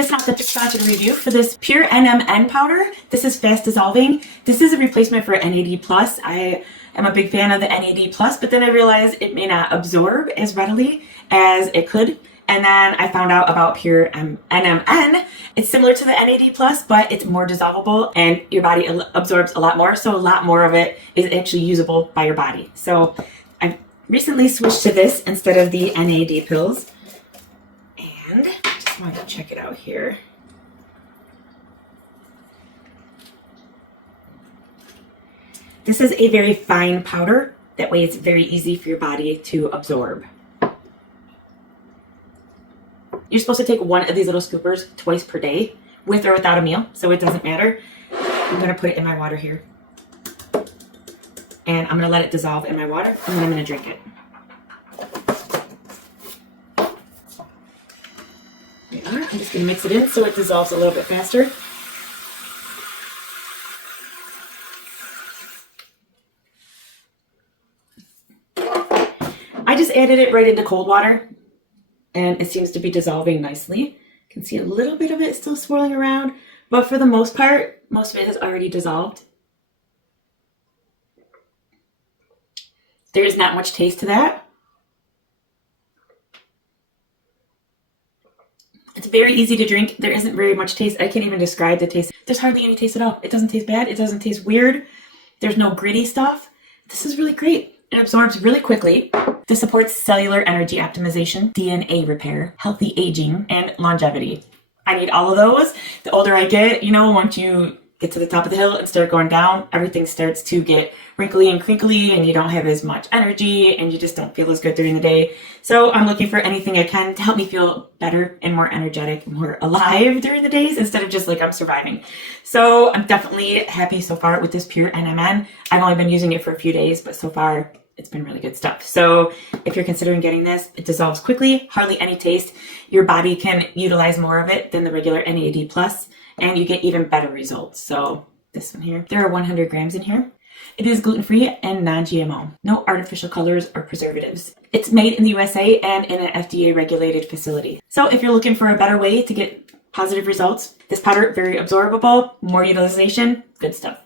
This is not the sponsored review for this Pure NMN powder. This is fast dissolving. This is a replacement for NAD+. I am a big fan of the NAD+, but then I realized it may not absorb as readily as it could. And then I found out about Pure NMN. It's similar to the NAD+, but it's more dissolvable and your body absorbs a lot more. So a lot more of it is actually usable by your body. So I recently switched to this instead of the NAD pills. And I just wanted to check it out here. This is a very fine powder. That way it's very easy for your body to absorb. You're supposed to take one of these little scoopers twice per day, with or without a meal, so it doesn't matter. I'm going to put it in my water here. And I'm going to let it dissolve in my water, and then I'm going to drink it. There we are. I'm just going to mix it in so it dissolves a little bit faster. I just added it right into cold water. And it seems to be dissolving nicely. You can see a little bit of it still swirling around, but for the most part, most of it has already dissolved. There is not much taste to that. It's very easy to drink. There isn't very much taste. I can't even describe the taste. There's hardly any taste at all. It doesn't taste bad. It doesn't taste weird. There's no gritty stuff. This is really great. It absorbs really quickly. This supports cellular energy optimization, DNA repair, healthy aging, and longevity. I need all of those. The older I get, once you get to the top of the hill and start going down, everything starts to get wrinkly and crinkly and you don't have as much energy and you just don't feel as good during the day. So I'm looking for anything I can to help me feel better and more energetic, more alive during the days instead of just like I'm surviving. So I'm definitely happy so far with this Pure NMN. I've only been using it for a few days, but so far it's been really good stuff. So if you're considering getting this, it dissolves quickly, hardly any taste. Your body can utilize more of it than the regular NAD+, and you get even better results. So this one here, there are 100 grams in here. It is gluten-free and non-GMO. No artificial colors or preservatives. It's made in the USA and in an FDA-regulated facility. So if you're looking for a better way to get positive results, this powder, very absorbable, more utilization, good stuff.